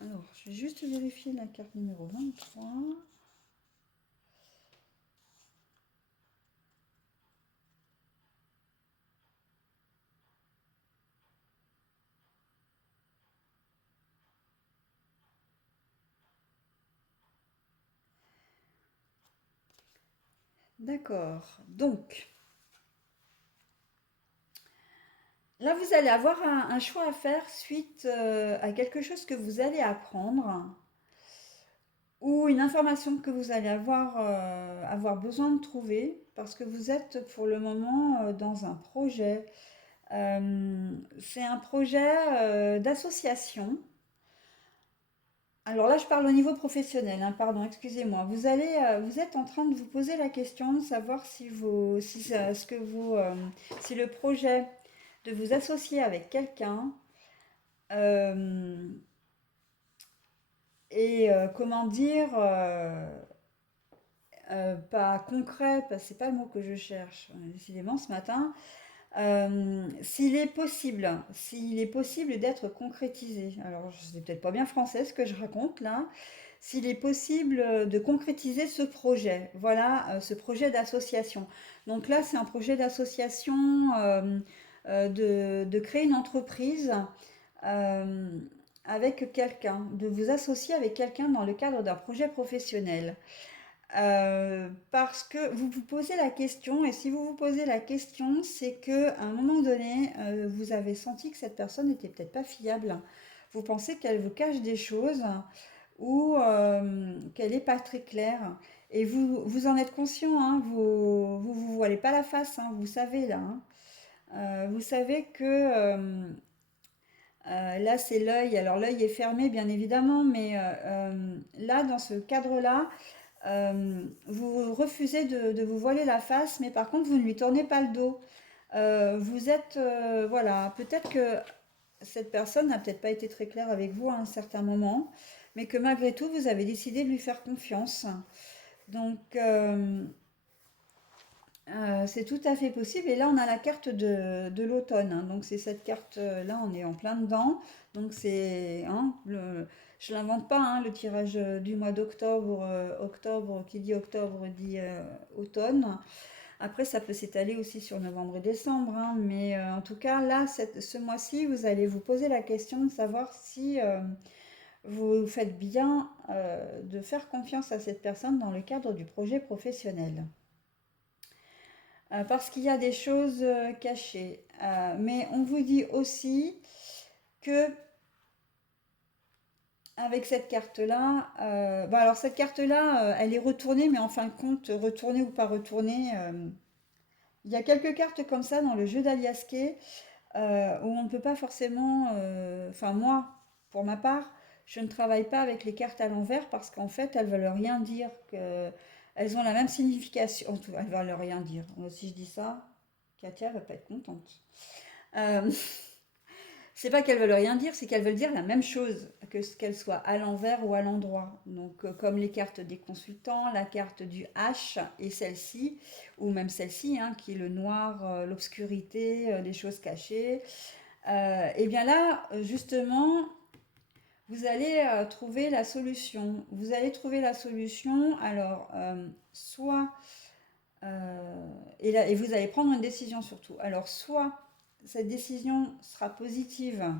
Alors, je vais juste vérifier la carte numéro 23. D'accord. Donc, là, vous allez avoir un choix à faire suite à quelque chose que vous allez apprendre ou une information que vous allez avoir besoin de trouver parce que vous êtes pour le moment dans un projet. C'est un projet d'association. Alors là, je parle au niveau professionnel, hein, pardon, excusez-moi. Vous êtes en train de vous poser la question de savoir si le projet de vous associer avec quelqu'un euh, est, comment dire, pas concret, parce que c'est pas le mot que je cherche, décidément ce matin. S'il est possible d'être concrétisé. Alors, c'est peut-être pas bien français ce que je raconte là. S'il est possible de concrétiser ce projet, voilà, ce projet d'association. Donc là, c'est un projet d'association, de créer une entreprise euh, avec quelqu'un, de vous associer avec quelqu'un dans le cadre d'un projet professionnel. Parce que vous vous posez la question, et si vous vous posez la question, c'est que à un moment donné, vous avez senti que cette personne n'était peut-être pas fiable. Vous pensez qu'elle vous cache des choses ou qu'elle n'est pas très claire. Et vous en êtes conscient, hein, vous voilez pas la face, hein, vous savez là, hein. Vous savez que là c'est l'œil. Alors l'œil est fermé bien évidemment, mais là dans ce cadre-là, vous refusez de vous voiler la face, mais par contre, vous ne lui tournez pas le dos. Voilà, peut-être que cette personne n'a peut-être pas été très claire avec vous à un certain moment, mais que malgré tout, vous avez décidé de lui faire confiance. Donc, c'est tout à fait possible. Et là, on a la carte de l'automne, hein. Donc, c'est cette carte-là, on est en plein dedans. Donc, hein, je ne l'invente pas, hein, le tirage du mois d'octobre. Octobre, qui dit octobre dit automne. Après, ça peut s'étaler aussi sur novembre et décembre, hein. Mais en tout cas, là, ce mois-ci, vous allez vous poser la question de savoir si vous faites bien de faire confiance à cette personne dans le cadre du projet professionnel. Parce qu'il y a des choses cachées. Mais on vous dit aussi que avec cette carte-là, alors cette carte-là, elle est retournée, mais en fin de compte, retournée ou pas retournée, il y a quelques cartes comme ça dans le jeu d'Aliasqué où on ne peut pas forcément, enfin moi, pour ma part, je ne travaille pas avec les cartes à l'envers parce qu'en fait, elles veulent rien dire. Elles ont la même signification. En tout, elles veulent rien dire. Si je dis ça, Katia va pas être contente. Euh, c'est pas qu'elles veulent rien dire, c'est qu'elles veulent dire la même chose, que ce qu'elles soient à l'envers ou à l'endroit. Donc, comme les cartes des consultants, la carte du H et celle-ci, ou même celle-ci, hein, qui est le noir, l'obscurité, les choses cachées. Et bien là, justement, vous allez trouver la solution. Vous allez trouver la solution. Alors, soit et vous allez prendre une décision surtout. Alors, soit cette décision sera positive,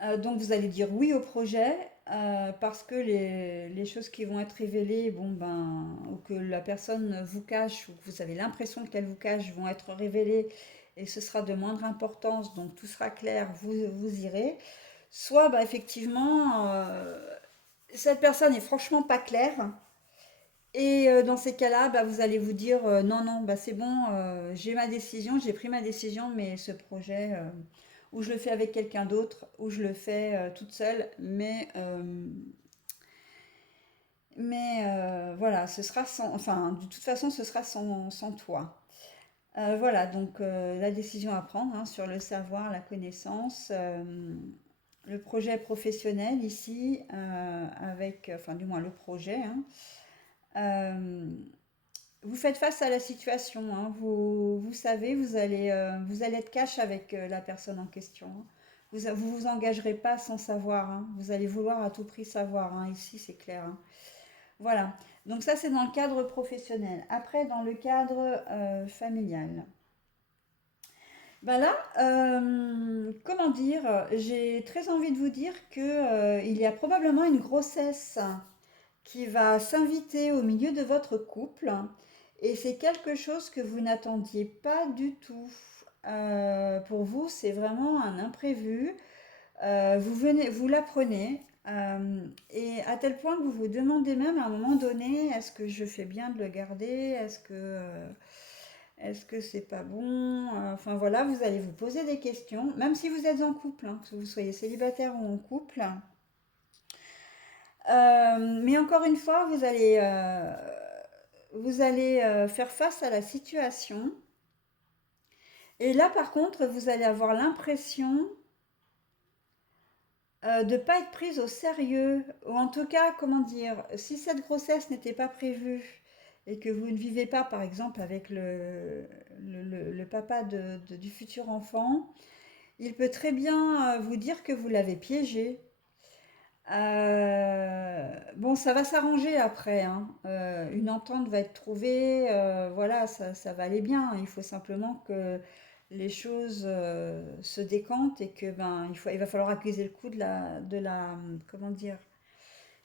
donc vous allez dire oui au projet, parce que les choses qui vont être révélées, bon ben, ou que la personne vous cache, ou que vous avez l'impression qu'elle vous cache, vont être révélées et ce sera de moindre importance, donc tout sera clair, vous irez. Soit bah, effectivement, cette personne est franchement pas claire. Et dans ces cas-là, bah, vous allez vous dire non, non, bah, c'est bon, j'ai pris ma décision, mais ce projet, ou je le fais avec quelqu'un d'autre, ou je le fais toute seule, mais voilà, ce sera sans, enfin, de toute façon, ce sera sans toi. Voilà, donc la décision à prendre hein, sur le savoir, la connaissance, le projet professionnel ici, avec, enfin du moins le projet, hein. Euh, vous faites face à la situation, hein. Vous savez, vous allez être cash avec la personne en question, hein. Vous engagerez pas sans savoir, hein. Vous allez vouloir à tout prix savoir, hein. Ici, c'est clair, hein. Voilà. Donc ça, c'est dans le cadre professionnel. Après, dans le cadre familial. Ben là, comment dire, j'ai très envie de vous dire que, il y a probablement une grossesse qui va s'inviter au milieu de votre couple et c'est quelque chose que vous n'attendiez pas du tout. Pour vous, c'est vraiment un imprévu. Vous l'apprenez et à tel point que vous vous demandez même à un moment donné, est-ce que je fais bien de le garder? Est-ce que c'est pas bon? Enfin voilà, vous allez vous poser des questions, même si vous êtes en couple, hein, que vous soyez célibataire ou en couple. Mais encore une fois, vous allez faire face à la situation. Et là, par contre, vous allez avoir l'impression de ne pas être prise au sérieux. Ou en tout cas, comment dire, si cette grossesse n'était pas prévue et que vous ne vivez pas, par exemple, avec le papa du futur enfant, il peut très bien vous dire que vous l'avez piégé. Bon, ça va s'arranger après, hein. Une entente va être trouvée, voilà, ça va aller bien. Il faut simplement que les choses se décantent et que ben, il va falloir accuser le coup comment dire,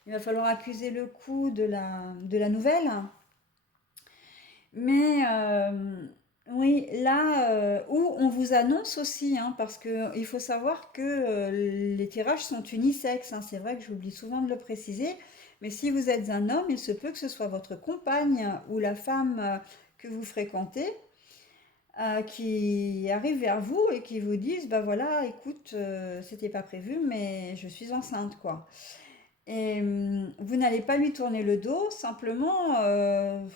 il va falloir accuser le coup de la nouvelle. Mais oui, là où on vous annonce aussi, hein, parce que il faut savoir que les tirages sont unisexes, hein, c'est vrai que j'oublie souvent de le préciser, mais si vous êtes un homme, il se peut que ce soit votre compagne ou la femme que vous fréquentez qui arrive vers vous et qui vous dise, bah voilà, écoute, c'était pas prévu, mais je suis enceinte, quoi. Et vous n'allez pas lui tourner le dos, simplement,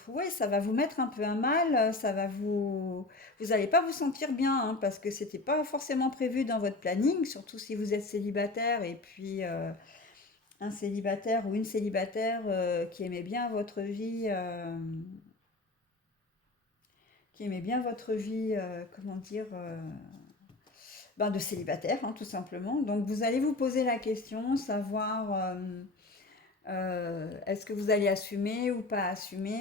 ouais, ça va vous mettre un peu un mal, vous n'allez pas vous sentir bien, hein, parce que c'était pas forcément prévu dans votre planning, surtout si vous êtes célibataire et puis un célibataire ou une célibataire qui aimait bien votre vie, comment dire, ben, de célibataire, hein, tout simplement. Donc vous allez vous poser la question, savoir est-ce que vous allez assumer ou pas assumer,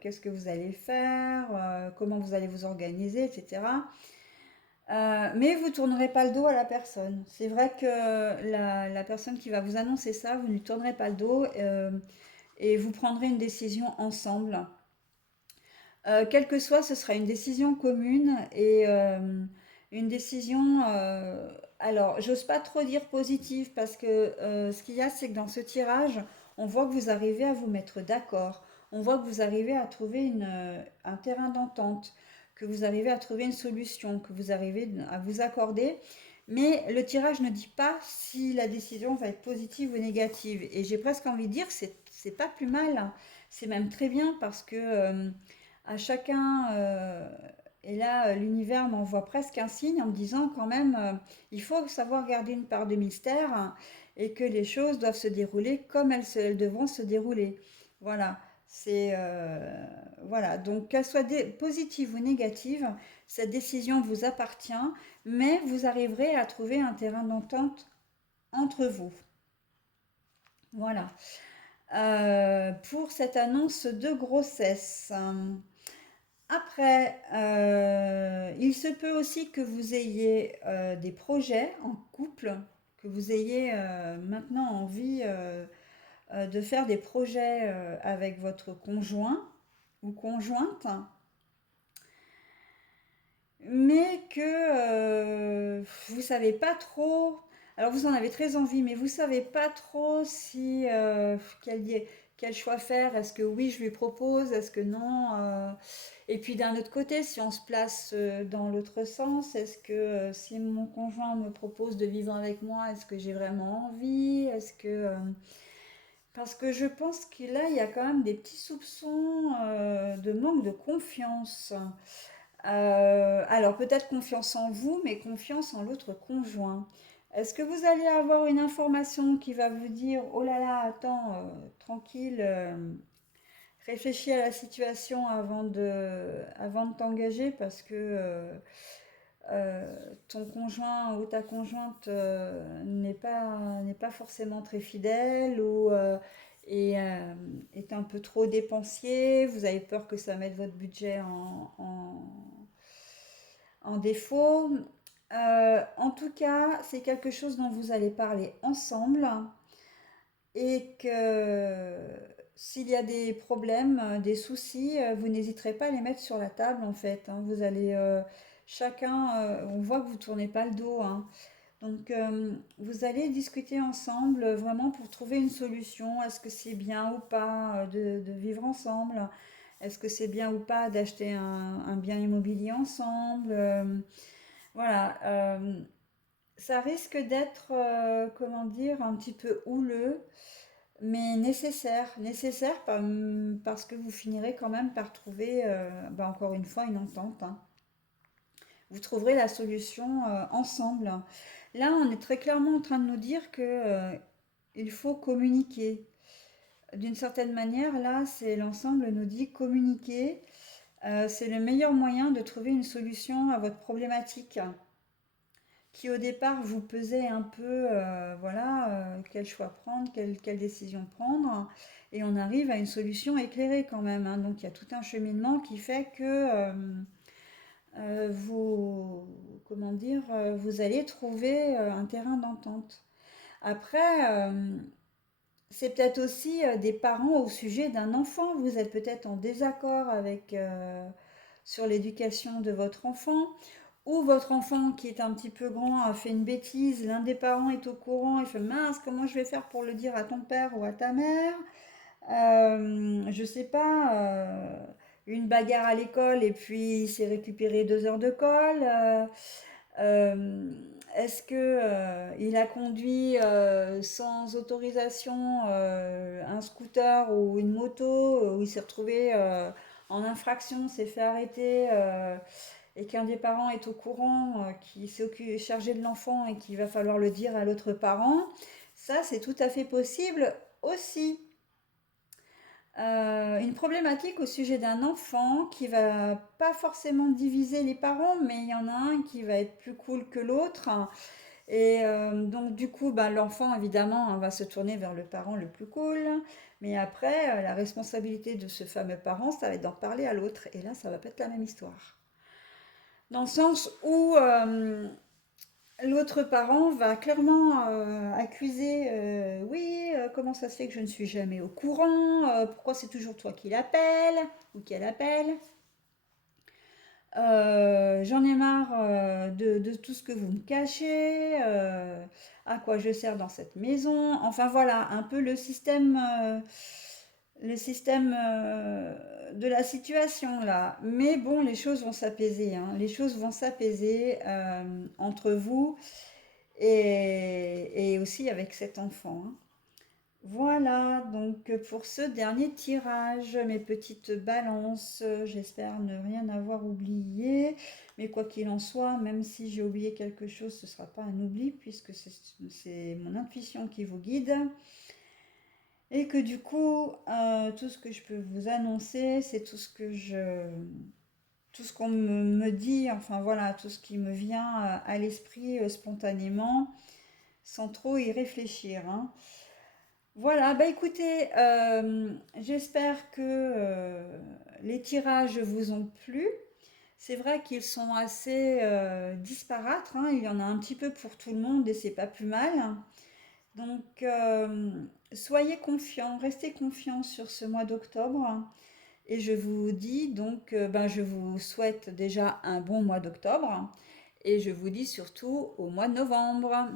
qu'est-ce que vous allez faire, comment vous allez vous organiser, etc. Mais vous ne tournerez pas le dos à la personne. C'est vrai que la personne qui va vous annoncer ça, vous ne lui tournerez pas le dos et vous prendrez une décision ensemble. Quelle que soit, ce sera une décision commune et une décision, alors, j'ose pas trop dire positive parce que ce qu'il y a, c'est que dans ce tirage, on voit que vous arrivez à vous mettre d'accord, on voit que vous arrivez à trouver un terrain d'entente, que vous arrivez à trouver une solution, que vous arrivez à vous accorder. Mais le tirage ne dit pas si la décision va être positive ou négative. Et j'ai presque envie de dire que c'est pas plus mal, hein. C'est même très bien parce que à chacun, et là l'univers m'envoie presque un signe en me disant quand même, il faut savoir garder une part de mystère hein, et que les choses doivent se dérouler comme elles devront se dérouler. Voilà, voilà. Donc qu'elle soit positive ou négative, cette décision vous appartient, mais vous arriverez à trouver un terrain d'entente entre vous. Voilà. Pour cette annonce de grossesse. Après, il se peut aussi que vous ayez des projets en couple, que vous ayez maintenant envie de faire des projets avec votre conjoint ou conjointe, mais que vous savez pas trop. Alors vous en avez très envie, mais vous savez pas trop si quel choix faire? Est-ce que oui, je lui propose? Est-ce que non? Et puis d'un autre côté, si on se place dans l'autre sens, est-ce que si mon conjoint me propose de vivre avec moi, est-ce que j'ai vraiment envie? Est-ce que parce que je pense que là, il y a quand même des petits soupçons de manque de confiance. Alors peut-être confiance en vous, mais confiance en l'autre conjoint. Est-ce que vous allez avoir une information qui va vous dire, oh là là, attends, tranquille, réfléchis à la situation avant de t'engager parce que ton conjoint ou ta conjointe n'est pas forcément très fidèle ou est un peu trop dépensier, vous avez peur que ça mette votre budget en défaut. En tout cas, c'est quelque chose dont vous allez parler ensemble et que s'il y a des problèmes, des soucis, vous n'hésiterez pas à les mettre sur la table en fait, hein. Vous allez chacun, on voit que vous tournez pas le dos, hein. Donc vous allez discuter ensemble vraiment pour trouver une solution. Est-ce que c'est bien ou pas de vivre ensemble? Est-ce que c'est bien ou pas d'acheter un bien immobilier ensemble? Voilà, ça risque d'être, comment dire, un petit peu houleux, mais nécessaire parce que vous finirez quand même par trouver, bah, encore une fois, une entente, hein. Vous trouverez la solution ensemble. Là, on est très clairement en train de nous dire que il faut communiquer. D'une certaine manière, là, c'est l'ensemble nous dit communiquer. C'est le meilleur moyen de trouver une solution à votre problématique qui au départ vous pesait un peu, voilà, quel choix prendre, quelle décision prendre, et on arrive à une solution éclairée quand même, hein. Donc il y a tout un cheminement qui fait que vous, comment dire, vous allez trouver un terrain d'entente. Après, c'est peut-être aussi des parents au sujet d'un enfant. Vous êtes peut-être en désaccord avec sur l'éducation de votre enfant, ou votre enfant qui est un petit peu grand a fait une bêtise, l'un des parents est au courant et fait mince, comment je vais faire pour le dire à ton père ou à ta mère? Je sais pas, une bagarre à l'école et puis il s'est récupéré 2 heures de colle. Euh, Est-ce que il a conduit sans autorisation un scooter ou une moto où il s'est retrouvé en infraction, s'est fait arrêter et qu'un des parents est au courant, qui s'est chargé de l'enfant et qu'il va falloir le dire à l'autre parent? Ça, c'est tout à fait possible aussi. Une problématique au sujet d'un enfant qui va pas forcément diviser les parents, mais il y en a un qui va être plus cool que l'autre. Et donc du coup, bah, l'enfant, évidemment, hein, va se tourner vers le parent le plus cool. Mais après, la responsabilité de ce fameux parent, ça va être d'en parler à l'autre. Et là, ça va pas être la même histoire. Dans le sens où l'autre parent va clairement accuser, oui, comment ça se fait que je ne suis jamais au courant, pourquoi c'est toujours toi qui l'appelle ou qu'elle appelle. J'en ai marre de tout ce que vous me cachez, à quoi je sers dans cette maison. Enfin voilà, un peu le système de la situation là. Mais bon, les choses vont s'apaiser, hein. Les choses vont s'apaiser entre vous et aussi avec cet enfant, hein. Voilà, donc pour ce dernier tirage, mes petites balances, j'espère ne rien avoir oublié, mais quoi qu'il en soit, même si j'ai oublié quelque chose, ce ne sera pas un oubli puisque c'est mon intuition qui vous guide. Et que du coup, tout ce que je peux vous annoncer, c'est tout ce qu'on me dit, enfin voilà, tout ce qui me vient à l'esprit spontanément, sans trop y réfléchir, hein. Voilà, bah écoutez, j'espère que les tirages vous ont plu. C'est vrai qu'ils sont assez disparates, hein. Il y en a un petit peu pour tout le monde et c'est pas plus mal. Donc, soyez confiants, restez confiants sur ce mois d'octobre. Et je vous dis donc, ben, je vous souhaite déjà un bon mois d'octobre. Et je vous dis surtout au mois de novembre.